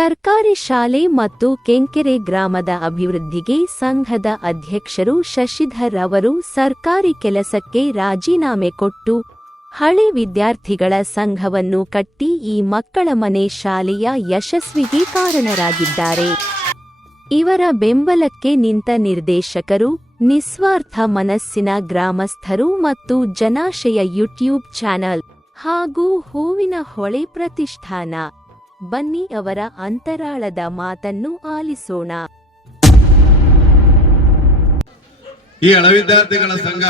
ಸರ್ಕಾರಿ ಶಾಲೆ ಮತ್ತು ಕೆಂಕೆರೆ ಗ್ರಾಮದ ಅಭಿವೃದ್ಧಿಗೆ ಸಂಘದ ಅಧ್ಯಕ್ಷರು ಶಶಿಧರ್ ಅವರು ಸರ್ಕಾರಿ ಕೆಲಸಕ್ಕೆ ರಾಜೀನಾಮೆ ಕೊಟ್ಟು, ಹಳೆ ವಿದ್ಯಾರ್ಥಿಗಳ ಸಂಘವನ್ನು ಕಟ್ಟಿ ಈ ಮಕ್ಕಳ ಮನೆ ಶಾಲೆಯ ಯಶಸ್ವಿಗೆ ಕಾರಣರಾಗಿದ್ದಾರೆ. ಇವರ ಬೆಂಬಲಕ್ಕೆ ನಿಂತ ನಿರ್ದೇಶಕರು, ನಿಸ್ವಾರ್ಥ ಮನಸ್ಸಿನ ಗ್ರಾಮಸ್ಥರು ಮತ್ತು ಜನಾಶಯ ಯೂಟ್ಯೂಬ್ ಚಾನಲ್ ಹಾಗೂ ಹೂವಿನ ಹೊಳೆ ಪ್ರತಿಷ್ಠಾನ. ಬನ್ನಿ ಅವರ ಅಂತರಾಳದ ಮಾತನ್ನು ಆಲಿಸೋಣ. ಈ ಹಳ ವಿದ್ಯಾರ್ಥಿಗಳ ಸಂಘ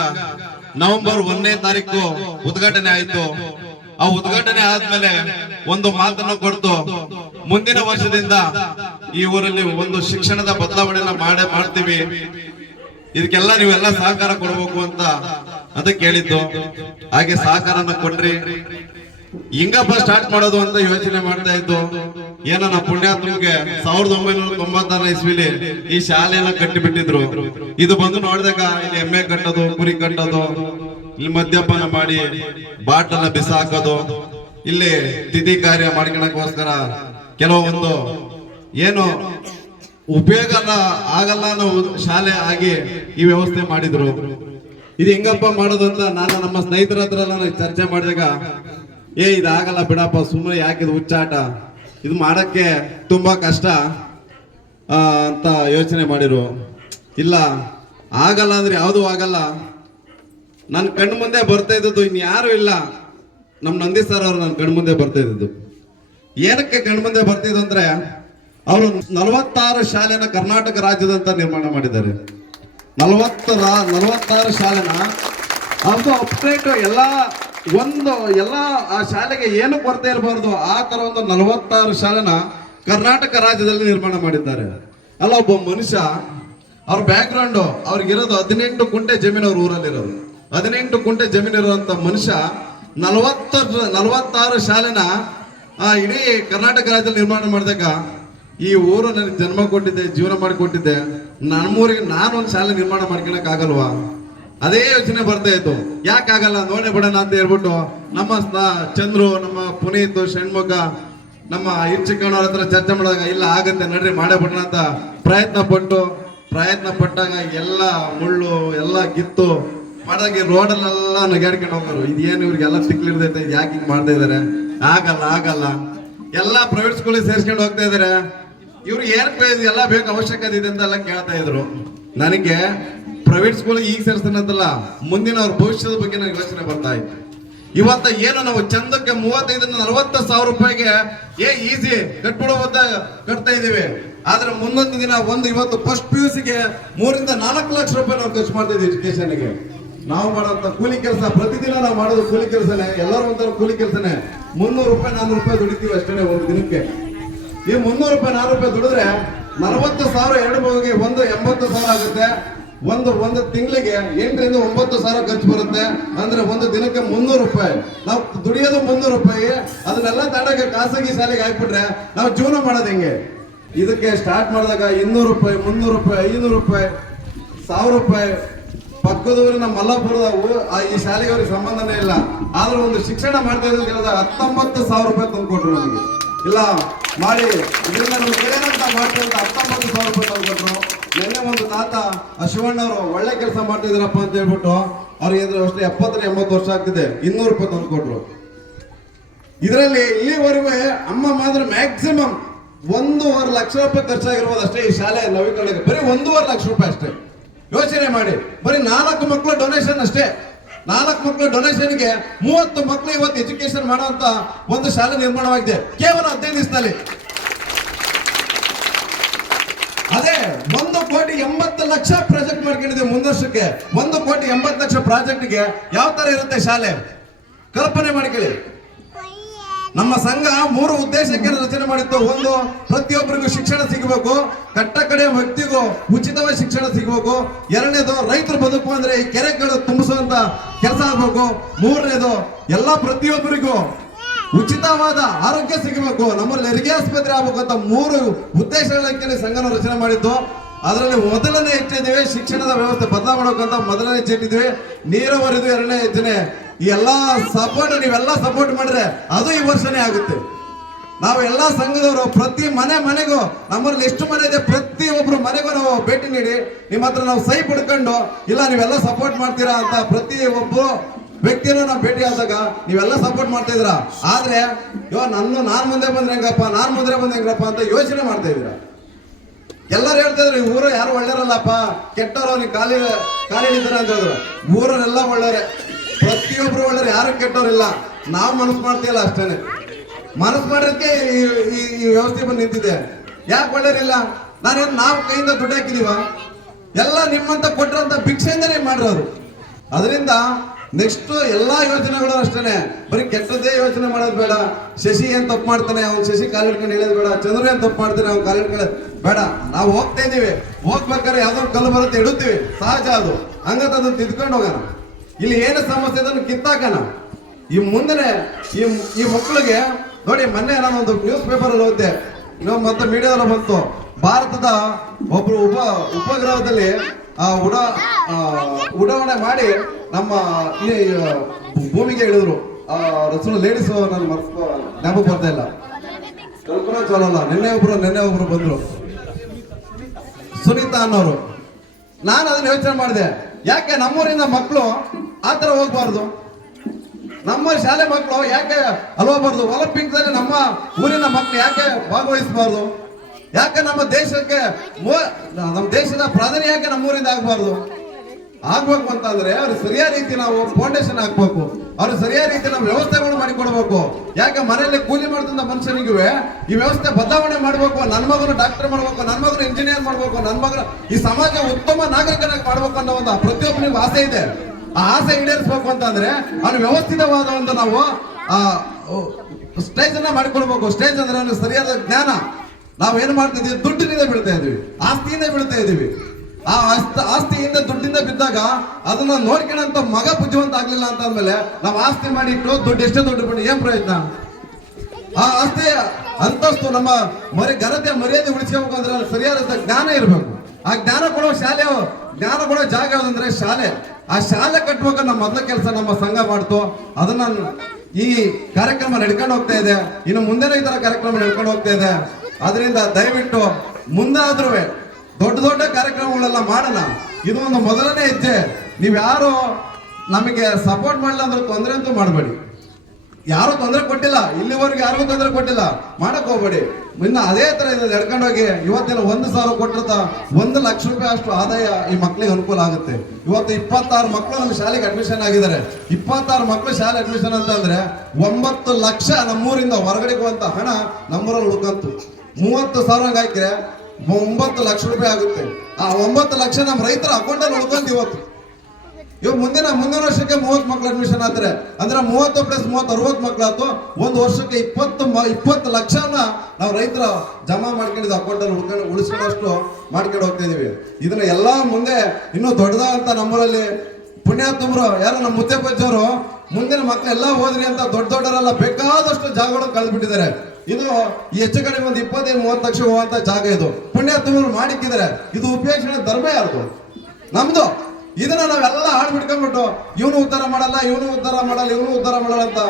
ನವೆಂಬರ್ ಒಂದನೇ ತಾರೀಕು ಉದ್ಘಾಟನೆ ಆಯಿತು. ಆ ಉದ್ಘಾಟನೆ ಆದ್ಮೇಲೆ ಒಂದು ಮಾತನ್ನು ಕೊಡ್ತು. ಮುಂದಿನ ವರ್ಷದಿಂದ ಈ ಊರಲ್ಲಿ ಒಂದು ಶಿಕ್ಷಣದ ಬದಲಾವಣೆನ ಮಾಡೇ ಮಾಡ್ತೀವಿ. ಇದಕ್ಕೆಲ್ಲ ನೀವೆಲ್ಲ ಸಹಕಾರ ಕೊಡಬೇಕು ಅಂತ ಅಂತ ಕೇಳಿದ್ದು ಹಾಗೆ ಸಹಕಾರನ ಕೊಟ್ರಿ ಹಿಂಗಪ್ಪ ಸ್ಟಾರ್ಟ್ ಮಾಡೋದು ಅಂತ ಯೋಚನೆ ಮಾಡ್ತಾ ಇದ್ದು, ಏನೋ ನಮ್ಮ ಪುಣ್ಯಾತ್ಮಗೆ ಸಾವಿರದ ಒಂಬೈನೂರ ತೊಂಬತ್ತಾರ ಇಸ್ವಿಲಿ ಈ ಶಾಲೆಯನ್ನ ಕಟ್ಟಿಬಿಟ್ಟಿದ್ರು. ಇದು ಬಂದು ನೋಡಿದಾಗ ಇಲ್ಲಿ ಎಮ್ಮೆ ಕಟ್ಟೋದು, ಕುರಿ ಕಟ್ಟೋದು, ಇಲ್ಲಿ ಮದ್ಯಪಾನ ಮಾಡಿ ಬಾಟನ್ನ ಬಿಸಾಕೋದು, ಇಲ್ಲಿ ತಿಥಿ ಕಾರ್ಯ ಮಾಡ್ಕೊಳಕ್ಕೋಸ್ಕರ ಕೆಲವೊಂದು ಏನು ಉಪಯೋಗ ಆಗಲ್ಲ ಅನ್ನೋ ಶಾಲೆ ಆಗಿ ಈ ವ್ಯವಸ್ಥೆ ಮಾಡಿದ್ರು. ಇದು ಹೆಂಗಪ್ಪ ಮಾಡೋದು ಅಂತ ನಾನು ನಮ್ಮ ಸ್ನೇಹಿತರ ಹತ್ರ ಚರ್ಚೆ ಮಾಡಿದಾಗ ಏ, ಇದಾಗಲ್ಲ ಬಿಡಪ್ಪ ಸುಮ್ಮನೆ ಯಾಕೆ ಇದು ಹುಚ್ಚಾಟ? ಇದು ಮಾಡೋಕ್ಕೆ ತುಂಬ ಕಷ್ಟ ಅಂತ ಯೋಚನೆ ಮಾಡಿರು. ಇಲ್ಲ, ಆಗಲ್ಲ ಅಂದ್ರೆ ಯಾವುದೂ ಆಗಲ್ಲ. ನನ್ನ ಕಣ್ಣು ಮುಂದೆ ಬರ್ತಾ ಇದ್ದದ್ದು ಇನ್ಯಾರು ಇಲ್ಲ. ನಮ್ಮ ನಂದಿ ಸರ್ ಅವರು ನನ್ನ ಕಣ್ಣು ಮುಂದೆ ಬರ್ತಾ ಇದ್ದದ್ದು. ಏನಕ್ಕೆ ಕಣ್ಣು ಮುಂದೆ ಬರ್ತಿದ್ದು ಅಂದ್ರೆ, ಅವರು ನಲವತ್ತಾರು ಶಾಲೆನ ಕರ್ನಾಟಕ ರಾಜ್ಯದಂತ ನಿರ್ಮಾಣ ಮಾಡಿದ್ದಾರೆ. ನಲವತ್ತು ನಲವತ್ತಾರು ಶಾಲೆನ ಅದು ಅಪ್ಡೇಟ್ ಎಲ್ಲ ಒಂದು ಎಲ್ಲ, ಆ ಶಾಲೆಗೆ ಏನು ಕೊರತೆ ಇರಬಾರ್ದು? ಆ ಥರ ಒಂದು ನಲವತ್ತಾರು ಶಾಲೆನ ಕರ್ನಾಟಕ ರಾಜ್ಯದಲ್ಲಿ ನಿರ್ಮಾಣ ಮಾಡಿದ್ದಾರೆ. ಅಲ್ಲ, ಒಬ್ಬ ಮನುಷ್ಯ, ಅವ್ರ ಬ್ಯಾಕ್ ಗ್ರೌಂಡ್ ಅವ್ರಿಗಿರೋದು ಹದಿನೆಂಟು ಕುಂಟೆ ಜಮೀನು ಅವ್ರ ಊರಲ್ಲಿರೋದು. ಹದಿನೆಂಟು ಕುಂಟೆ ಜಮೀನು ಇರುವಂತ ಮನುಷ್ಯ ನಲವತ್ತ ನಲವತ್ತಾರು ಶಾಲೆನ ಇಡೀ ಕರ್ನಾಟಕ ರಾಜ್ಯದಲ್ಲಿ ನಿರ್ಮಾಣ ಮಾಡಿದಾಗ ಈ ಊರು ನನಗೆ ಜನ್ಮ ಕೊಟ್ಟಿದ್ದೆ, ಜೀವನ ಮಾಡಿಕೊಟ್ಟಿದ್ದೆ. ನಮ್ಮೂರಿಗೆ ನಾನು ಒಂದು ಶಾಲೆ ನಿರ್ಮಾಣ ಮಾಡ್ಕೊಳಕ್ ಆಗಲ್ವಾ ಅದೇ ಯೋಚನೆ ಬರ್ತಾ ಇತ್ತು. ಯಾಕಾಗಲ್ಲ ನೋಡೇ ಬಿಡೋಣ ಅಂತ ಹೇಳ್ಬಿಟ್ಟು ನಮ್ಮ ಚಂದ್ರು, ನಮ್ಮ ಪುನೀತ್, ಷಣ್ಮುಖ, ನಮ್ಮ ಹಿರ್ಚಿಕಣ್ಣವ್ರ ಹತ್ರ ಚರ್ಚೆ ಮಾಡಿದಾಗ, ಇಲ್ಲ ಆಗತ್ತೆ ನಡ್ರಿ ಮಾಡೇ ಬಿಡೋಣ ಅಂತ ಪ್ರಯತ್ನ ಪಟ್ಟು, ಪ್ರಯತ್ನ ಪಟ್ಟಾಗ ಎಲ್ಲ ಮುಳ್ಳು, ಎಲ್ಲ ಗಿತ್ತು ಮಾಡಿದಾಗ ರೋಡಲ್ಲೆಲ್ಲ ನಗಾಡ್ಕೊಂಡು ಹೋಗೋರು. ಇದೇನು ಇವ್ರಿಗೆಲ್ಲ ತಿಕ್ಲಿರ್ತೈತೆ ಯಾಕೆ ಹಿಂಗೆ ಮಾಡ್ತಾ ಇದಾರೆ? ಆಗಲ್ಲ ಆಗಲ್ಲ. ಎಲ್ಲ ಪ್ರೈವೇಟ್ ಸ್ಕೂಲಿಗೆ ಸೇರ್ಸ್ಕೊಂಡು ಹೋಗ್ತಾ ಇದಾರೆ. ಇವ್ರು ಏನ್ ಎಲ್ಲ ಬೇಕು ಅವಶ್ಯಕತೆ ಇದೆ ಅಂತೆಲ್ಲ ಕೇಳ್ತಾ ಇದ್ರು. ನನಗೆ ಪ್ರೈವೇಟ್ ಸ್ಕೂಲ್ ಈಗ ಸೇರಿಸ್ತಾನಂತಲ್ಲ ಮುಂದಿನ ಅವ್ರ ಭವಿಷ್ಯದ ಬಗ್ಗೆ ನನಗೆ ಯೋಚನೆ ಬರ್ತಾ ಇತ್ತು. ಇವತ್ತ ಏನು ನಾವು ಚಂದಕ್ಕೆ ಮೂವತ್ತೈದರಿಂದ ನಲವತ್ತು ಸಾವಿರ ರೂಪಾಯಿಗೆ ಏ ಈಸಿ ಕಟ್ಬಿಡೋದ ಕಟ್ತಾ ಇದೀವಿ ಆದ್ರೆ ಮುಂದೊಂದು ದಿನ ಒಂದು ಇವತ್ತು ಫಸ್ಟ್ ಪಿ ಯು ಸಿಗೆ ಮೂರಿಂದ ನಾಲ್ಕು ಲಕ್ಷ ರೂಪಾಯಿ ನಾವು ಖರ್ಚು ಮಾಡ್ತಾ ಇದೀವಿ ಎಜುಕೇಶನ್ಗೆ ನಾವು ಮಾಡುವಂತ ಕೂಲಿ ಕೆಲಸ, ಪ್ರತಿದಿನ ನಾವು ಮಾಡೋದು ಕೂಲಿ ಕೆಲಸನೇ. ಎಲ್ಲರೂ ಒಂಥರ ಕೂಲಿ ಕೆಲಸನೇ. ಮುನ್ನೂರು ರೂಪಾಯಿ ನಾನ್ನೂರು ರೂಪಾಯಿ ದುಡಿತೀವಿ ಅಷ್ಟೇ ಒಂದು ದಿನಕ್ಕೆ. ಈ ಮುನ್ನೂರು ರೂಪಾಯಿ ನಾನ್ನೂರು ರೂಪಾಯಿ ದುಡಿದ್ರೆ ನಲವತ್ತು ಸಾವಿರ ಎರಡು ಒಂದು ಎಂಬತ್ತು ಸಾವಿರ ಆಗುತ್ತೆ. ಒಂದು ಒಂದು ತಿಂಗಳಿಗೆ ಎಂಟರಿಂದ ಒಂಬತ್ತು ಸಾವಿರ ಖರ್ಚು ಬರುತ್ತೆ. ಅಂದ್ರೆ ಒಂದು ದಿನಕ್ಕೆ ಮುನ್ನೂರು ರೂಪಾಯಿ. ನಾವು ದುಡಿಯೋದು ಮುನ್ನೂರು ರೂಪಾಯಿ. ಅದನ್ನೆಲ್ಲ ತಾಡಕ್ಕೆ ಖಾಸಗಿ ಶಾಲೆಗೆ ಹಾಕ್ಬಿಟ್ರೆ ನಾವು ಜೀವನ ಮಾಡೋದು ಹೆಂಗೆ? ಇದಕ್ಕೆ ಸ್ಟಾರ್ಟ್ ಮಾಡಿದಾಗ ಇನ್ನೂರು ರೂಪಾಯಿ, ಮುನ್ನೂರು ರೂಪಾಯಿ, ಐನೂರು ರೂಪಾಯಿ, ಸಾವಿರ ರೂಪಾಯಿ. ಪಕ್ಕದ ನಮ್ಮ ಮಲ್ಲಾಪುರದ ಆ ಈ ಶಾಲೆಗೆ ಅವ್ರಿಗೆ ಸಂಬಂಧನೇ ಇಲ್ಲ. ಆದ್ರೆ ಒಂದು ಶಿಕ್ಷಣ ಮಾಡ್ತಾ ಇದ್ರು ಹೇಳಿದಾಗ ಹತ್ತೊಂಬತ್ತು ಸಾವಿರ ರೂಪಾಯಿ ತಂದುಕೊಟ್ರು ನಮಗೆ. ಇಲ್ಲ, ಮಾಡಿ. ಇದರಿಂದ ನಮ್ಗೆ ಏನಂತ ಮಾಡ್ತಾ ಅಂತ ಹತ್ತೊಂಬತ್ತು ಸಾವಿರ ರೂಪಾಯಿ ತಂದ್ಕೊಟ್ರು ನಿನ್ನೆ ಒಂದು ತಾತ ಅವರು ಒಳ್ಳೆ ಕೆಲಸ ಮಾಡ್ತಿದ್ದೀರಪ್ಪ ಅಂತ ಹೇಳ್ಬಿಟ್ಟು ಅವ್ರಿಗೆ ಇದ್ರೆ ಅಷ್ಟೇ ಎಪ್ಪತ್ತರ, ಎಂಬತ್ತು ವರ್ಷ ಆಗ್ತಿದೆ. ಇನ್ನೂರು ರೂಪಾಯಿ ತಂದ್ಕೊಟ್ರು ಇದರಲ್ಲಿ ಇಲ್ಲಿವರೆಗೂ ಅಮ್ಮ ಮಾತ್ರ ಮ್ಯಾಕ್ಸಿಮಮ್ ಒಂದೂವರೆ ಲಕ್ಷ ರೂಪಾಯಿ ಖರ್ಚಾಗಿರ್ಬೋದು ಅಷ್ಟೇ ಈ ಶಾಲೆ ನವೀಕರಣಕ್ಕೆ. ಬರೀ ಒಂದೂವರೆ ಲಕ್ಷ ರೂಪಾಯಿ ಅಷ್ಟೇ. ಯೋಚನೆ ಮಾಡಿ. ಬರೀ ನಾಲ್ಕು ಮಕ್ಕಳು ಡೊನೇಷನ್ ಅಷ್ಟೇ. ನಾಲ್ಕು ಮಕ್ಕಳು ಡೊನೇಷನ್ಗೆ ಮೂವತ್ತು ಮಕ್ಕಳು ಇವತ್ತು ಎಜುಕೇಶನ್ ಮಾಡುವಂತ ಒಂದು ಶಾಲೆ ನಿರ್ಮಾಣವಾಗಿದೆ. ಕೇವಲ ಹದಿನೈದು ದಿವಸದಲ್ಲಿ. ಅದೇ, ಒಂದು ಕೋಟಿ ಎಂಬತ್ತು ಲಕ್ಷ ಪ್ರಾಜೆಕ್ಟ್ ಮಾಡ್ಕೊಂಡಿದೆ ಮುಂದಷ್ಟಕ್ಕೆ. ಒಂದು ಕೋಟಿ ಎಂಬತ್ತು ಲಕ್ಷ ಪ್ರಾಜೆಕ್ಟ್ಗೆ ಯಾವ ತರ ಇರುತ್ತೆ ಶಾಲೆ? ಕಲ್ಪನೆ ಮಾಡ್ಕೊಳ್ಳಿ ನಮ್ಮ ಸಂಘ ಮೂರು ಉದ್ದೇಶಕ್ಕೆ ರಚನೆ ಮಾಡಿತ್ತು ಒಂದು, ಪ್ರತಿಯೊಬ್ಬರಿಗೂ ಶಿಕ್ಷಣ ಸಿಗಬೇಕು. ಕಟ್ಟ ಕಡೆ ವ್ಯಕ್ತಿಗೂ ಉಚಿತವಾಗಿ ಶಿಕ್ಷಣ ಸಿಗಬೇಕು. ಎರಡನೇದು, ರೈತರು ಬದುಕು ಅಂದ್ರೆ ಕೆರೆಗಳು ತುಂಬಿಸುವಂತ ಕೆಲಸ ಆಗ್ಬೇಕು. ಮೂರನೇದು, ಎಲ್ಲ ಪ್ರತಿಯೊಬ್ಬರಿಗೂ ಉಚಿತವಾದ ಆರೋಗ್ಯ ಸಿಗಬೇಕು. ನಮ್ಮಲ್ಲಿ ಹೆರಿಗೆ ಆಸ್ಪತ್ರೆ ಆಗಬೇಕು ಅಂತ ಮೂರು ಉದ್ದೇಶಗಳ ಸಂಘನ ರಚನೆ ಮಾಡಿದ್ದು. ಅದರಲ್ಲಿ ಮೊದಲನೇ ಹೆಚ್ಚಿದ್ದೀವಿ ಶಿಕ್ಷಣದ ವ್ಯವಸ್ಥೆ ಬದಲಾವಣೆ ಮೊದಲನೇ ಹೆಜ್ಜೆ ಇಟ್ಟಿದ್ವಿ ನೀರಾವರಿದು ಎರಡನೇ ಹೆಜ್ಜೆನೆ. ಈ ಎಲ್ಲಾ ಸಪೋರ್ಟ್ ನೀವೆಲ್ಲ ಸಪೋರ್ಟ್ ಮಾಡಿದ್ರೆ ಅದು ಈ ವರ್ಷನೇ ಆಗುತ್ತೆ. ನಾವು ಎಲ್ಲಾ ಸಂಘದವರು ಪ್ರತಿ ಮನೆ ಮನೆಗೂ, ನಮ್ಮಲ್ಲಿ ಎಷ್ಟು ಮನೆ ಇದೆ, ಪ್ರತಿ ಒಬ್ರು ಮನೆಗೂ ನಾವು ಭೇಟಿ ನೀಡಿ, ನಿಮ್ಮ ಹತ್ರ ನಾವು ಸೈ ಪಡ್ಕೊಂಡು, ಇಲ್ಲ ನೀವೆಲ್ಲ ಸಪೋರ್ಟ್ ಮಾಡ್ತೀರಾ ಅಂತ ಪ್ರತಿ ಒಬ್ಬರು ವ್ಯಕ್ತಿನೂ ನಾವು ಭೇಟಿ ಆದಾಗ ನೀವೆಲ್ಲ ಸಪೋರ್ಟ್ ಮಾಡ್ತಾ ಇದ್ರ ಆದ್ರೆ ಇವ ನನ್ನ, ನಾನ್ ಮುಂದೆ ಬಂದ್ರೆ ಹೆಂಗಪ್ಪ, ನಾನ್ ಮುಂದೆ ಬಂದ್ರೆ ಹೆಂಗಪ್ಪ ಅಂತ ಯೋಚನೆ ಮಾಡ್ತಾ ಇದ್ರ ಎಲ್ಲರೂ ಹೇಳ್ತಾ ಇದ್ರು ಊರ ಯಾರು ಒಳ್ಳೆಯರಲ್ಲಪ್ಪ ಕೆಟ್ಟವರು ನೀವು ಖಾಲಿ ಖಾಲಿ ಹಿಡಿತಾರೆ ಅಂತ ಹೇಳಿದ್ರು. ಊರಲ್ಲೆಲ್ಲ ಒಳ್ಳೆಯವರೇ. ಪ್ರತಿಯೊಬ್ರು ಒಳ್ಳೆಯರು ಯಾರು ಕೆಟ್ಟವರಿಲ್ಲ. ನಾವು ಮನಸ್ಸು ಮಾಡ್ತೀಯಲ್ಲ ಅಷ್ಟೇನೆ. ಮನಸ್ಸು ಮಾಡೋದಕ್ಕೆ ಈ ವ್ಯವಸ್ಥೆ ಬಂದು ನಿಂತಿದೆ. ಯಾಕೆ ಒಳ್ಳೆಯರಿಲ್ಲ ನಾನೇನು, ನಾವು ಕೈಯಿಂದ ದುಡ್ಡು ಹಾಕಿದೀವ? ಎಲ್ಲ ನಿಮ್ಮಂತ ಕೊಟ್ಟರಂತ ಭಿಕ್ಷೆಯಿಂದನೇ ಮಾಡಿರೋರು. ಅದರಿಂದ ನೆಕ್ಸ್ಟ್ ಎಲ್ಲಾ ಯೋಚನೆಗಳು ಅಷ್ಟೇನೆ. ಬರೀ ಕೆಟ್ಟದ್ದೇ ಯೋಚನೆ ಮಾಡೋದು ಬೇಡ. ಶಶಿ ಏನ್ ತಪ್ಪು ಮಾಡ್ತಾನೆ, ಅವ್ನು ಶಶಿ ಕಾಲ್ ಹಿಡ್ಕೊಂಡು ಹೇಳೋದು ಬೇಡ. ಚಂದ್ರ ಏನ್ ತಪ್ಪು ಮಾಡ್ತಾನೆ, ಅವ್ನು ಕಾಲ್ ಹಿಡ್ಕೊಂಡು ಬೇಡ. ನಾವು ಹೋಗ್ತಾ ಇದೀವಿ ಹೋಗ್ಬೇಕಾದ್ರೆ ಯಾವ್ದೋ ಕಲ್ಲು ಬರುತ್ತೆ, ಇಡುತ್ತೀವಿ. ಸಹಜ ಅದು. ಹಂಗಂತ ಅದನ್ನ ತಿದ್ಕೊಂಡು ಹೋಗೋಣ. ಇಲ್ಲಿ ಏನು ಸಮಸ್ಯೆ ಇದನ್ನು ಕಿತ್ತಾಕಣ. ಈ ಮುಂದೆ ಈ ಈ ಮಕ್ಕಳಿಗೆ, ನೋಡಿ ಮೊನ್ನೆ ನಾನು ಒಂದು ನ್ಯೂಸ್ ಪೇಪರ್ ಅಲ್ಲಿ ಓದಿದೆ ಮತ್ತೆ ಮೀಡಿಯಾದಲ್ಲಿ ಬಂತು. ಭಾರತದ ಒಬ್ರು ಉಪ, ಉಪಗ್ರಹದಲ್ಲಿ ಉಡ ಆ, ಉಡಾವಣೆ ಮಾಡಿ ನಮ್ಮ ಈ ಭೂಮಿಗೆ ಆ ರಸೂಲ್ ಲೇಡೀಸ್ ನಾನು ಮರ್ಸ್ ಜ್ಞಾಪಕ ಬರ್ತಾ ಇಲ್ಲ. ಕಲ್ಪನಾ ಚಾಲಲ್ಲ ನಿನ್ನೆ ಒಬ್ರು ನಿನ್ನೆ ಒಬ್ರು ಬಂದ್ರು. ಸುನೀತಾ ಅನ್ನೋರು. ನಾನು ಅದನ್ನ ಯೋಚನೆ ಮಾಡಿದೆ. ಯಾಕೆ ನಮ್ಮೂರಿನ ಮಕ್ಕಳು ಆ ಥರ ಹೋಗ್ಬಾರ್ದು? ನಮ್ಮ ಶಾಲೆ ಮಕ್ಕಳು ಯಾಕೆ ಒಲಿಂಪಿಕ್ಸ್ ಅಲ್ಲಿ ನಮ್ಮ ಊರಿನ ಮಕ್ಕಳು ಯಾಕೆ ಭಾಗವಹಿಸಬಾರ್ದು? ಯಾಕೆ ನಮ್ಮ ದೇಶಕ್ಕೆ ನಮ್ಮ ದೇಶದ ಪ್ರಧಾನಿ ಯಾಕೆ ನಮ್ಮೂರಿಂದ ಆಗ್ಬಾರ್ದು? ಆಗ್ಬೇಕು ಅಂತಂದ್ರೆ ಅವ್ರು ಸರಿಯಾದ ರೀತಿ ನಾವು ಫೌಂಡೇಶನ್ ಹಾಕ್ಬೇಕು. ಅವ್ರು ಸರಿಯಾದ ರೀತಿ ನಾವು ವ್ಯವಸ್ಥೆಗಳು ಮಾಡಿಕೊಡ್ಬೇಕು. ಯಾಕೆ ಮನೆಯಲ್ಲಿ ಕೂಲಿ ಮಾಡ್ತಂತ ಮನುಷ್ಯನಿಗೂ ಈ ವ್ಯವಸ್ಥೆ ಬದಲಾವಣೆ ಮಾಡ್ಬೇಕು, ನನ್ನ ಮಗನು ಡಾಕ್ಟರ್ ಮಾಡ್ಬೇಕು, ನನ್ನ ಮಗನ ಇಂಜಿನಿಯರ್ ಮಾಡ್ಬೇಕು, ನನ್ನ ಮಗನ ಈ ಸಮಾಜ ಉತ್ತಮ ನಾಗರಿಕನಾಗಿ ಮಾಡ್ಬೇಕು ಅನ್ನೋ ಒಂದು ಪ್ರತಿಯೊಬ್ಬನಿಗೂ ಆಸೆ ಇದೆ. ಆ ಆಸೆ ಈಡೇರಿಸಬೇಕು ಅಂತಂದ್ರೆ ಅವ್ನು ವ್ಯವಸ್ಥಿತವಾದ ಒಂದು ನಾವು, ಆ ಸ್ಟೇಜ್ ಅನ್ನ ಮಾಡಿಕೊಡ್ಬೇಕು. ಸ್ಟೇಜ್ ಅಂದ್ರೆ ಸರಿಯಾದ ಜ್ಞಾನ. ನಾವ್ ಏನ್ ಮಾಡ್ತಿದ್ವಿ ದುಡ್ಡಿನಿಂದ ಬೀಳ್ತಾ ಇದೀವಿ ಆಸ್ತಿಯಿಂದ ಬೀಳ್ತಾ ಇದೀವಿ ಆ ಆಸ್ತಿ, ಆಸ್ತಿಯಿಂದ ದುಡ್ಡಿಂದ ಬಿದ್ದಾಗ ಅದನ್ನ ನೋಡ್ಕೊಂಡಂತ ಮಗ ಬುದ್ಧಿವಂತ ಆಗ್ಲಿಲ್ಲ ಅಂತ ಅಂದ್ಮೇಲೆ ನಾವು ಆಸ್ತಿ ಮಾಡಿಟ್ಟು ದುಡ್ಡು ಎಷ್ಟೇ ದುಡ್ಡು ಬಿಟ್ಟು ಏನ್ ಪ್ರಯೋಜನ? ಆ ಆಸ್ತಿ ಅಂತಸ್ತು ನಮ್ಮ ಮರಿ ಘನತೆ ಮರ್ಯಾದೆ ಉಳಿಸ್ಕೋಬೇಕು ಅಂದ್ರೆ ಸರಿಯಾದ ಜ್ಞಾನ ಇರಬೇಕು. ಆ ಜ್ಞಾನ ಕೊಡೋ ಶಾಲೆ, ಜ್ಞಾನ ಕೊಡೋ ಜಾಗ ಯಾವ್ದಂದ್ರೆ ಶಾಲೆ. ಆ ಶಾಲೆ ಕಟ್ಟುವಾಗ ನಮ್ಮ ಮೊದಲ ಕೆಲಸ ನಮ್ಮ ಸಂಘ ಮಾಡ್ತು. ಅದನ್ನ ಈ ಕಾರ್ಯಕ್ರಮ ನಡ್ಕೊಂಡು ಹೋಗ್ತಾ ಇದೆ. ಇನ್ನು ಮುಂದೆನೂ ಈ ತರ ಕಾರ್ಯಕ್ರಮ ನಡ್ಕೊಂಡು ಹೋಗ್ತಾ ಇದೆ. ಅದರಿಂದ ದಯವಿಟ್ಟು ಮುಂದಾದ್ರೂ ದೊಡ್ಡ ದೊಡ್ಡ ಕಾರ್ಯಕ್ರಮಗಳೆಲ್ಲ ಮಾಡೋಣ ಇದು ಒಂದು ಮೊದಲನೇ ಹೆಜ್ಜೆ. ನೀವು ಯಾರು ನಮಗೆ ಸಪೋರ್ಟ್ ಮಾಡಲ್ಲ ಅಂದ್ರೆ ತೊಂದರೆ ಅಂತೂ ಮಾಡಬೇಡಿ. ಯಾರು ತೊಂದರೆ ಕೊಟ್ಟಿಲ್ಲ, ಇಲ್ಲಿವರೆಗೂ ಯಾರಿಗೂ ತೊಂದರೆ ಕೊಟ್ಟಿಲ್ಲ, ಮಾಡಕ್ ಹೋಗ್ಬೇಡಿ. ಇನ್ನ ಅದೇ ತರ ಎಡ್ಕೊಂಡೋಗಿ ಇವತ್ತಿನ ಒಂದು ಸಾವಿರ ಕೊಟ್ಟಿರ್ತ ಒಂದು ಲಕ್ಷ ರೂಪಾಯಿ ಅಷ್ಟು ಆದಾಯ ಈ ಮಕ್ಳಿಗೆ ಅನುಕೂಲ ಆಗುತ್ತೆ. ಇವತ್ತು ಇಪ್ಪತ್ತಾರು ಮಕ್ಕಳು ನಮ್ಮ ಶಾಲೆಗೆ ಅಡ್ಮಿಷನ್ ಆಗಿದ್ದಾರೆ. ಇಪ್ಪತ್ತಾರು ಮಕ್ಕಳು ಶಾಲೆ ಅಡ್ಮಿಷನ್ ಅಂತ ಅಂದ್ರೆ ಒಂಬತ್ತು ಲಕ್ಷ ನಮ್ಮೂರಿಂದ ಹೊರಗಡೆ ಹೋಗುವಂತ ಹಣ ನಮ್ಮೂರಲ್ಲಿ ಉಳ್ಕಂತು ಮೂವತ್ತು ಸಾವಿರ ಹಾಕಿದ್ರೆ ಒಂಬತ್ತು ಲಕ್ಷ ರೂಪಾಯಿ ಆಗುತ್ತೆ. ಆ ಒಂಬತ್ತು ಲಕ್ಷ ನಮ್ಮ ರೈತರ ಅಕೌಂಟಲ್ಲಿ ಉಳ್ಕೊಂಡು ಇವತ್ತು. ಇವಾಗ ಮುಂದಿನ ಮುಂದಿನ ವರ್ಷಕ್ಕೆ ಮೂವತ್ತು ಮಕ್ಳು ಅಡ್ಮಿಷನ್ ಆದ್ರೆ, ಅಂದ್ರೆ ಮೂವತ್ತು ಪ್ಲಸ್ ಮೂವತ್ತು ಅರವತ್ತು ಆಯ್ತು ಒಂದು ವರ್ಷಕ್ಕೆ ಇಪ್ಪತ್ತು ಇಪ್ಪತ್ತು ಲಕ್ಷನ ನಾವು ರೈತರ ಜಮಾ ಮಾಡ್ಕೊಂಡಿದ್ದು ಅಕೌಂಟಲ್ಲಿ ಉಳ್ಕೊಂಡು ಉಳಿಸ್ಕೊಂಡಷ್ಟು ಮಾಡ್ಕೊಂಡು ಹೋಗ್ತಾ ಇದೀವಿ. ಇದನ್ನ ಎಲ್ಲಾ ಮುಂದೆ ಇನ್ನೂ ದೊಡ್ಡದಾದಂತ ನಮ್ಮೂರಲ್ಲಿ ಪುಣ್ಯಾತ್ಮರು ಯಾರು ನಮ್ಮ ಮುದ್ದೆ ಬಜ್ಜವರು ಮುಂದಿನ ಮಕ್ಕಳು ಎಲ್ಲ ಹೋದ್ರಿ ಅಂತ ದೊಡ್ಡ ದೊಡ್ಡರೆಲ್ಲ ಬೇಕಾದಷ್ಟು ಜಾಗಗಳನ್ನು ಕಳೆದ್ಬಿಟ್ಟಿದ್ದಾರೆ. ಇದು ಹೆಚ್ಚು ಕಡಿಮೆ ಒಂದು ಇಪ್ಪತ್ತೈದು, ಮೂವತ್ತು ಲಕ್ಷ ಹೋಗುವಂತ ಜಾಗ ಇದು. ಪುಣ್ಯಾತ್ಮರು ಮಾಡಿಕ್ಕಿದ್ರೆ ಇದು ಉಪೇಕ್ಷಣ ಧರ್ಮ ಯಾರ್ದು? ನಮ್ದು. ಇದನ್ನ ನಾವೆಲ್ಲ ಹಾಳು ಬಿಟ್ಕೊಂಡ್ಬಿಟ್ಟು ಇವನು ಉದ್ಧಾರ ಮಾಡಲ್ಲ, ಇವನು ಉದ್ಧಾರ ಮಾಡಲ್ಲ, ಇವನು ಉದ್ಧಾರ ಮಾಡಲ್ಲ ಅಂತ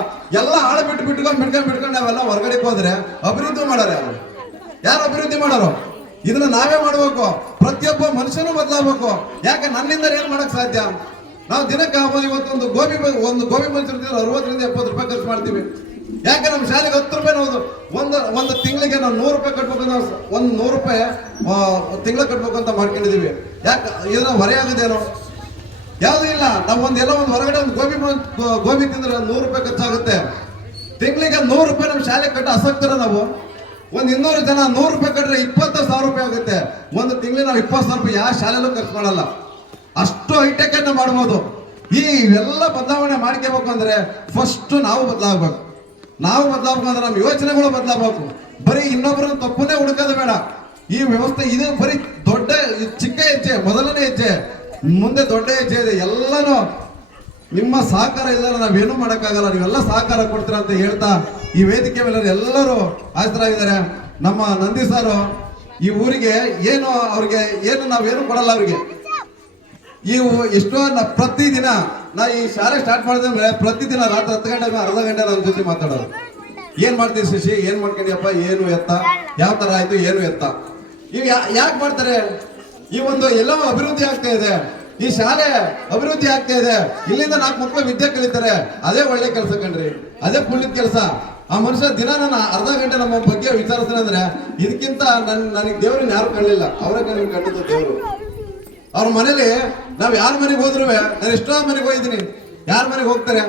ಎಲ್ಲ ಹಾಳು ಬಿಟ್ಟು ಬಿಟ್ಕೊಂಡ್ ಬಿಟ್ಕೊಂಡ್ ಬಿಟ್ಕೊಂಡು ನಾವೆಲ್ಲ ಹೊರಗಡೆ ಹೋದ್ರೆ ಅಭಿವೃದ್ಧಿ ಮಾಡಾರೆ ಯಾರು? ಯಾರು ಅಭಿವೃದ್ಧಿ ಮಾಡೋರು? ಇದನ್ನ ನಾವೇ ಮಾಡ್ಬೇಕು. ಪ್ರತಿಯೊಬ್ಬ ಮನುಷ್ಯನೂ ಬದಲಾಗಬೇಕು. ಯಾಕೆ ನನ್ನಿಂದ ಏನ್ ಮಾಡಕ್ ಸಾಧ್ಯ? ನಾವು ದಿನಕ್ಕೆ ಇವತ್ತೊಂದು ಗೋಬಿ, ಒಂದು ಗೋಬಿ ಮಂಚೂರಿ ಅರವತ್ತರಿಂದ ಎಪ್ಪತ್ತು ರೂಪಾಯಿ ಖರ್ಚು ಮಾಡ್ತೀವಿ. ಯಾಕೆ ನಮ್ಮ ಶಾಲೆಗೆ ಹತ್ತು ರೂಪಾಯಿ ನಾವು ಒಂದು ಒಂದು ತಿಂಗಳಿಗೆ ನಾವು ನೂರು ರೂಪಾಯಿ ಕಟ್ಬೇಕು ಅಂತ ಒಂದು ನೂರು ರೂಪಾಯಿ ತಿಂಗಳ ಅಂತ ಮಾಡ್ಕೊಂಡಿದೀವಿ ಯಾಕೆ ಇದನ್ನ ಹೊರೆ ಆಗೋದೇನೋ ಯಾವ್ದು ಇಲ್ಲ. ನಾವು ಒಂದು ಎಲ್ಲ ಒಂದು ಹೊರಗಡೆ ಒಂದು ಗೋಬಿ ಗೋಬಿ ತಿಂದ್ರೆ ನೂರು ರೂಪಾಯಿ ಖರ್ಚಾಗುತ್ತೆ. ತಿಂಗಳಿಗೆ ನೂರು ರೂಪಾಯಿ ನಮ್ಮ ಶಾಲೆಗೆ ಕಟ್ಟ ಆಸಕ್ತರ ನಾವು. ಒಂದು ಇನ್ನೂರು ಜನ ನೂರು ರೂಪಾಯಿ ಕಟ್ಟರೆ ಇಪ್ಪತ್ತು ಸಾವಿರ ರೂಪಾಯಿ ಆಗುತ್ತೆ. ಒಂದು ತಿಂಗಳಿಗೆ ನಾವು ಇಪ್ಪತ್ತು ಸಾವಿರ ರೂಪಾಯಿ ಯಾವ ಶಾಲೆಯಲ್ಲೂ ಖರ್ಚು ಮಾಡಲ್ಲ. ಅಷ್ಟು ಹೈಟೆಕ್ ಅನ್ನ ಮಾಡ್ಬೋದು. ಈ ಇವೆಲ್ಲ ಬದಲಾವಣೆ ಮಾಡ್ಕೋಬೇಕು ಅಂದ್ರೆ ಫಸ್ಟ್ ನಾವು ಬದಲಾಗಬೇಕು. ನಾವು ಬದಲಾಗಬೇಕು ಅಂದ್ರೆ ನಮ್ಮ ಯೋಚನೆಗಳು ಬದಲಾಗಬೇಕು. ಬರೀ ಇನ್ನೊಬ್ಬರ ತಪ್ಪನ್ನೇ ಹುಡುಕೋದು ಬೇಡ. ಈ ವ್ಯವಸ್ಥೆ ಇದು ಬರೀ ದೊಡ್ಡ ಚಿಕ್ಕ ಹೆಜ್ಜೆ, ಮೊದಲನೇ ಹೆಜ್ಜೆ. ಮುಂದೆ ದೊಡ್ಡ ಹೆಜ್ಜೆ ಇದೆ. ಎಲ್ಲನೂ ನಿಮ್ಮ ಸಹಕಾರ ಇಲ್ಲ ನಾವೇನು ಮಾಡೋಕ್ಕಾಗಲ್ಲ. ನೀವೆಲ್ಲ ಸಹಕಾರ ಕೊಡ್ತೀರಾ ಅಂತ ಹೇಳ್ತಾ ಈ ವೇದಿಕೆ ಮೇಲೆ ಎಲ್ಲರೂ ಹಾಜರಾಗಿದ್ದಾರೆ. ನಮ್ಮ ನಂದಿ ಸಾರು, ಈ ಊರಿಗೆ ಏನು ಅವ್ರಿಗೆ ಏನು ನಾವೇನು ಕೊಡಲ್ಲ ಅವ್ರಿಗೆ. ಈ ಎಷ್ಟೋ ಪ್ರತಿದಿನ ನಾ ಈ ಶಾಲೆ ಸ್ಟಾರ್ಟ್ ಮಾಡಿದ್ರೆ ಪ್ರತಿದಿನ ರಾತ್ರಿ ಹತ್ತು ಗಂಟೆ ಮೇಲೆ ಅರ್ಧ ಗಂಟೆ ನನ್ನ ಜೊತೆ ಮಾತಾಡೋದು ಏನ್ ಮಾಡ್ತೀವಿ ಶಶಿ? ಏನ್ ಮಾಡ್ಕೊಂಡಿಯಪ್ಪ? ಏನು ಎತ್ತ? ಯಾವ ತರ ಆಯ್ತು? ಏನು ಎತ್ತ? ಈಗ ಯಾಕೆ ಮಾಡ್ತಾರೆ? ಈ ಒಂದು ಎಲ್ಲವೂ ಅಭಿವೃದ್ಧಿ ಆಗ್ತಾ ಇದೆ. ಈ ಶಾಲೆ ಅಭಿವೃದ್ಧಿ ಆಗ್ತಾ ಇದೆ. ಇಲ್ಲಿಂದ ನಾಲ್ಕು ಮಕ್ಕಳು ವಿದ್ಯೆ ಕಲಿತಾರೆ. ಅದೇ ಒಳ್ಳೆ ಕೆಲಸ ಕಣ್ರಿ. ಅದೇ ಪುಣ್ಯದ ಕೆಲಸ. ಆ ಮನುಷ್ಯ ದಿನ ನಾನು ಅರ್ಧ ಗಂಟೆ ನಮ್ಮ ಬಗ್ಗೆ ವಿಚಾರಿಸ್ತಾನೆ ಅಂದ್ರೆ ಇದಕ್ಕಿಂತ ನನ್ ನನಗೆ ದೇವ್ರನ್ನ ಯಾರು ಕಾಣಲಿಲ್ಲ. ಅವರೇ ಕಣ್ಣಿಗೆ ಕಂಡಿದ್ದು ದೇವರು. ಅವ್ರ ಮನೇಲಿ ನಾವ್ ಯಾರ ಮನೆಗೆ ಹೋದ್ರು ನಾನು ಎಷ್ಟೋ ಮನೆಗೆ ಹೋಗಿದ್ದೀನಿ. ಯಾರ ಮನೆಗೆ ಹೋಗ್ತಾರೆ?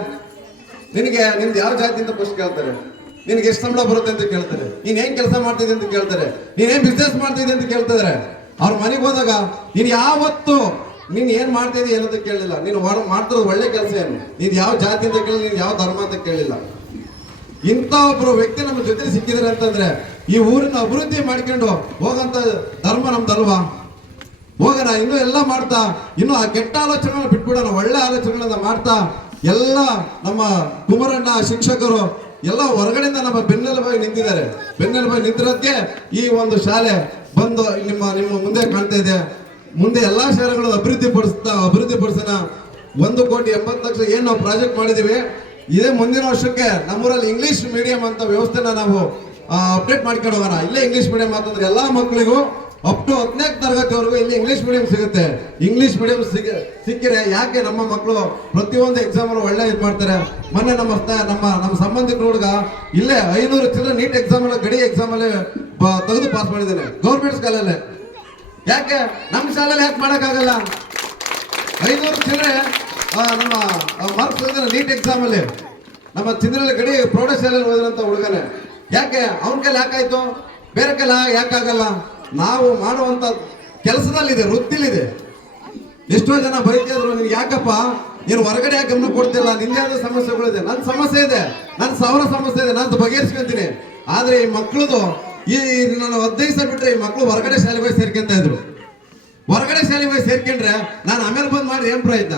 ನಿನಗೆ ನಿಮ್ದು ಯಾವ ಜಾತಿ ಅಂತ ಕೇಳ್ತಾರೆ. ನಿನಗೆ ಎಷ್ಟು ಸಂಬಳ ಬರುತ್ತೆ ಅಂತ ಕೇಳ್ತಾರೆ. ನೀನ್ ಏನ್ ಕೆಲಸ ಮಾಡ್ತಿದ್ದೆ ಅಂತ ಕೇಳ್ತಾರೆ. ನೀನ್ ಏನ್ ಬಿಸ್ನೆಸ್ ಮಾಡ್ತಿದ್ದೆ ಅಂತ ಕೇಳ್ತಿದಾರೆ. ಅವ್ರ ಮನೆಗೆ ಹೋದಾಗ ನೀನ್ ಯಾವತ್ತು ನೀನ್ ಏನ್ ಮಾಡ್ತಿದ್ದೆ ಏನಂತ ಕೇಳಿಲ್ಲ. ನೀನು ಹೊರ ಮಾಡ್ತಿರೋದು ಒಳ್ಳೆ ಕೆಲಸ ಏನು? ನೀನ್ ಯಾವ ಜಾತಿ ಅಂತ ಕೇಳಿಲ್ಲ, ನೀನ್ ಯಾವ ಧರ್ಮ ಅಂತ ಕೇಳಿಲ್ಲ. ಇಂಥ ಒಬ್ರು ವ್ಯಕ್ತಿ ನಮ್ಮ ಜೊತೆ ಸಿಕ್ಕಿದ್ರೆ ಅಂತಂದ್ರೆ ಈ ಊರಿನ ಅಭಿವೃದ್ಧಿ ಮಾಡ್ಕೊಂಡು ಹೋಗಂತ ಧರ್ಮ ನಮ್ದಲ್ವಾ? ಹೋಗೋಣ ಇನ್ನು ಎಲ್ಲ ಮಾಡ್ತಾ, ಇನ್ನು ಆ ಕೆಟ್ಟ ಆಲೋಚನೆಗಳನ್ನ ಬಿಟ್ಬಿಡೋಣ, ಒಳ್ಳೆ ಆಲೋಚನೆಗಳನ್ನ ಮಾಡ್ತಾ, ಎಲ್ಲ ನಮ್ಮ ಕುಮಾರಣ್ಣ, ಶಿಕ್ಷಕರು ಎಲ್ಲ ಹೊರಗಡೆಯಿಂದ ನಮ್ಮ ಬೆನ್ನೆಲುಬಾಗಿ ನಿಂತಿದ್ದಾರೆ. ಬೆನ್ನೆಲುಬಾಗಿ ನಿಂತಿರೋದಕ್ಕೆ ಈ ಒಂದು ಶಾಲೆ ಬಂದು ನಿಮ್ಮ ನಿಮ್ಮ ಮುಂದೆ ಕಾಣ್ತಾ ಇದೆ. ಮುಂದೆ ಎಲ್ಲಾ ಶಾಲೆಗಳು ಅಭಿವೃದ್ಧಿ ಪಡಿಸ್ತಾ, ಅಭಿವೃದ್ಧಿ ಪಡಿಸೋಣ. ಒಂದು ಕೋಟಿ ಎಂಬತ್ತು ಲಕ್ಷ ಏನು ನಾವು ಪ್ರಾಜೆಕ್ಟ್ ಮಾಡಿದೀವಿ ಇದೇ ಮುಂದಿನ ವರ್ಷಕ್ಕೆ ನಮ್ಮೂರಲ್ಲಿ ಇಂಗ್ಲಿಷ್ ಮೀಡಿಯಂ ಅಂತ ವ್ಯವಸ್ಥೆನ ನಾವು ಅಪ್ಡೇಟ್ ಮಾಡ್ಕೊಂಡು ಹೋಗೋಣ. ಇಲ್ಲೇ ಇಂಗ್ಲಿಷ್ ಮೀಡಿಯಂ ಅಂತಂದ್ರೆ ಎಲ್ಲ ಮಕ್ಕಳಿಗೂ ಅಪ್ ಟು ಹತ್ತನೇ ತರಗತಿವರೆಗೂ ಇಲ್ಲಿ ಇಂಗ್ಲಿಷ್ ಮೀಡಿಯಂ ಸಿಗುತ್ತೆ. ಇಂಗ್ಲಿಷ್ ಮೀಡಿಯಂ ಸಿಗ ಸಿಕ್ಕಿದ್ರೆ ಯಾಕೆ ನಮ್ಮ ಮಕ್ಕಳು ಪ್ರತಿಯೊಂದು ಎಕ್ಸಾಮ್ ಅಲ್ಲಿ ಒಳ್ಳೆ ಇದು ಮಾಡ್ತಾರೆ? ಮೊನ್ನೆ ನಮ್ಮ ನಮ್ಮ ನಮ್ಮ ಸಂಬಂಧಿಕರ ಹುಡುಗ ಇಲ್ಲೇ ಐನೂರು ಚಿಲ್ಲರೆ ನೀಟ್ ಎಕ್ಸಾಮ್ ಅಲ್ಲ ಗಡಿ ಎಕ್ಸಾಮ್ ಅಲ್ಲಿ ಬ- ತೆಗೆದು ಪಾಸ್ ಮಾಡಿದ್ದಾನೆ. ಗೌರ್ಮೆಂಟ್ ಸ್ಕೂಲಲ್ಲೇ ಯಾಕೆ? ನಮ್ಮ ಶಾಲೆಯಲ್ಲಿ ಯಾಕೆ ಮಾಡೋಕ್ಕಾಗಲ್ಲ? ಐನೂರು ಚಿಲ್ಲರೆ ನಮ್ಮ ಮಾರ್ಕ್ಸ್ ನೀಟ್ ಎಕ್ಸಾಮ್ ಅಲ್ಲಿ. ನಮ್ಮ ಚಿಂದ್ರಲ್ಲಿ ಗಡಿ ಪ್ರೌಢಶಾಲೆಯಲ್ಲಿ ಹೋದಂಥ ಹುಡುಗನೇ. ಯಾಕೆ? ಅವನ ಕೈಲಿ ಯಾಕಾಯ್ತು? ಬೇರೆ ಕೈಲಿ ಯಾಕಾಗಲ್ಲ? ನಾವು ಮಾಡುವಂತ ಕೆಲಸದಲ್ಲಿದೆ, ವೃತ್ತಿಲಿದೆ. ಎಷ್ಟೋ ಜನ ಬರೀತಿದ್ರು ನಿನ್ಗೆ ಯಾಕಪ್ಪ? ನೀನು ಹೊರಗಡೆ ಯಾಕೆ ಗಮನ ಕೊಡ್ತಿಲ್ಲ? ನಿಂದೇ ಆದ ಸಮಸ್ಯೆಗಳಿದೆ ನನ್ನ ಸಮಸ್ಯೆ ಇದೆ. ನನ್ನ ಸಾವಿರ ಸಮಸ್ಯೆ ಇದೆ. ನಾನು ಬಗೆಹರಿಸ್ಕೊಂತೀನಿ. ಆದ್ರೆ ಈ ಮಕ್ಳದು, ಈ ನಾನು ಹದಿನೈದು ಬಿಟ್ರೆ ಈ ಮಕ್ಕಳು ಹೊರಗಡೆ ಶಾಲೆಗೆ ಹೋಗಿ ಸೇರ್ಕೊಂತ ಇದ್ರು. ಹೊರಗಡೆ ಶಾಲೆಗೆ ಹೋಗಿ ಸೇರ್ಕೊಂಡ್ರೆ ನಾನು ಆಮೇಲೆ ಬಂದ್ ಮಾಡಿ ಏನ್ ಪ್ರಯತ್ನ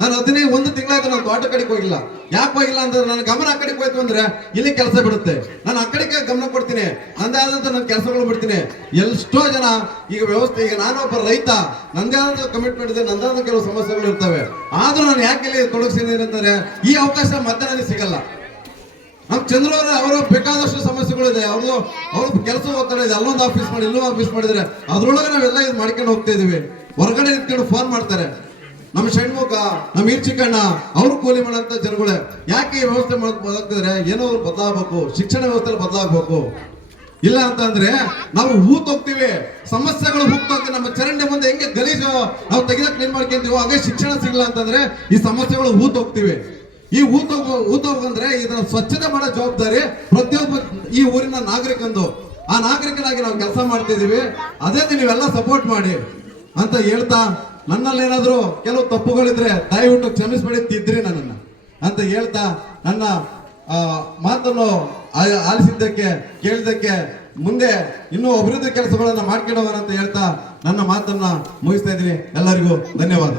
ನಾನು ಹದಿನೈದು, ಒಂದು ತಿಂಗಳಾಯ್ತು ನಾನು ತೋಟ ಕಡೆಗೆ ಹೋಗಿಲ್ಲ. ಯಾಕೆ ಹೋಗಿಲ್ಲ ಅಂದ್ರೆ ನನ್ನ ಗಮನ ಆ ಕಡೆಗೆ ಹೋಯ್ತು ಅಂದ್ರೆ ಇಲ್ಲಿ ಕೆಲಸ ಬಿಡುತ್ತೆ. ನಾನು ಆ ಕಡೆಗೆ ಗಮನ ಕೊಡ್ತೀನಿ. ನಂದೇ ಆದಂತ ನನ್ನ ಕೆಲಸಗಳು ಬಿಡ್ತೀನಿ. ಎಷ್ಟೋ ಜನ ಈಗ ವ್ಯವಸ್ಥೆ, ಈಗ ನಾನೊಬ್ಬ ರೈತ. ನಂದೇ ಆದಂತ ಕಮಿಟ್ಮೆಂಟ್ ಇದೆ ನಂದಾದ ಕೆಲವು ಸಮಸ್ಯೆಗಳು ಇರ್ತವೆ. ಆದ್ರೂ ನಾನು ಯಾಕೆ ಇಲ್ಲಿ ತೊಡಗಿಸಿದ್ದೀನಿ ಅಂತಂದ್ರೆ ಈ ಅವಕಾಶ ಮತ್ತೆ ನನಗೆ ಸಿಗಲ್ಲ. ನಮ್ ಚಂದ್ರವ್ರ, ಅವರು ಬೇಕಾದಷ್ಟು ಸಮಸ್ಯೆಗಳಿದೆ. ಅವ್ರದ್ದು ಅವ್ರ ಕೆಲಸ ಒತ್ತಡ ಇದೆ. ಅಲ್ಲೊಂದು ಆಫೀಸ್ ಮಾಡಿ, ಇಲ್ಲೊಂದು ಆಫೀಸ್ ಮಾಡಿದ್ರೆ ಅದ್ರೊಳಗೆ ನಾವೆಲ್ಲ ಇದು ಮಾಡ್ಕೊಂಡು ಹೋಗ್ತಾ ಇದೀವಿ. ಹೊರಗಡೆ ನಿಂತ್ಕೊಂಡು ಫೋನ್ ಮಾಡ್ತಾರೆ. ನಮ್ಮ ಷಣ್ಮುಖ, ನಮ್ಮ ಈರ್ಚಿಕಣ್ಣ, ಅವ್ರು ಕೂಲಿ ಮಾಡೋಂಥ ಜನಗಳೇ, ಯಾಕೆ ಈ ವ್ಯವಸ್ಥೆ ಬದಲಾಗ್ತಿದ್ರೆ ಏನೋ ಅವ್ರು ಬದಲಾಗಬೇಕು. ಶಿಕ್ಷಣ ವ್ಯವಸ್ಥೆ ಬದಲಾಗಬೇಕು. ಇಲ್ಲ ಅಂತಂದ್ರೆ, ನಾವು ಹೂತ್ ಹೋಗ್ತೀವಿ. ಸಮಸ್ಯೆಗಳು ಹೋಗ್ತಾ ನಮ್ಮ ಚರಂಡಿ ಮುಂದೆ ಹೆಂಗೆ ಗಲೀಜು ನಾವು ತೆಗೆದಕ್ಕೆ ಕ್ಲೀನ್ ಮಾಡ್ಕೊಂತೀವೋ, ಹಾಗೆ ಶಿಕ್ಷಣ ಸಿಗಲ್ಲ ಅಂತಂದ್ರೆ ಈ ಸಮಸ್ಯೆಗಳು ಹೂತ್ ಹೋಗ್ತೀವಿ. ಈ ಊತ ಊತ ಅಂದ್ರೆ ಇದನ್ನ ಸ್ವಚ್ಛತೆ ಮಾಡೋ ಜವಾಬ್ದಾರಿ ಪ್ರತಿಯೊಬ್ಬ ಈ ಊರಿನ ನಾಗರಿಕಂದು. ಆ ನಾಗರಿಕನಾಗಿ ನಾವು ಕೆಲಸ ಮಾಡ್ತಿದೀವಿ ಅದೇ ನೀವೆಲ್ಲ ಸಪೋರ್ಟ್ ಮಾಡಿ ಅಂತ ಹೇಳ್ತಾ ನನ್ನಲ್ಲಿ ಏನಾದ್ರು ಕೆಲವು ತಪ್ಪುಗಳಿದ್ರೆ ದಯವಿಟ್ಟು ಕ್ಷಮಿಸ್ಬೇಡಿ ತಿದ್ರಿ ನನ್ನನ್ನ ಅಂತ ಹೇಳ್ತಾ ನನ್ನ ಮಾತನ್ನು ಆಲಿಸಿದ್ದಕ್ಕೆ, ಕೇಳಿದ್ದಕ್ಕೆ ಮುಂದೆ ಇನ್ನೂ ಅಭಿವೃದ್ಧಿ ಕೆಲಸಗಳನ್ನು ಮಾಡ್ಕೊಂಡವರಂತ ಹೇಳ್ತಾ ನನ್ನ ಮಾತನ್ನ ಮುಗಿಸ್ತಾ ಇದ್ದೀನಿ. ಎಲ್ಲರಿಗೂ ಧನ್ಯವಾದ.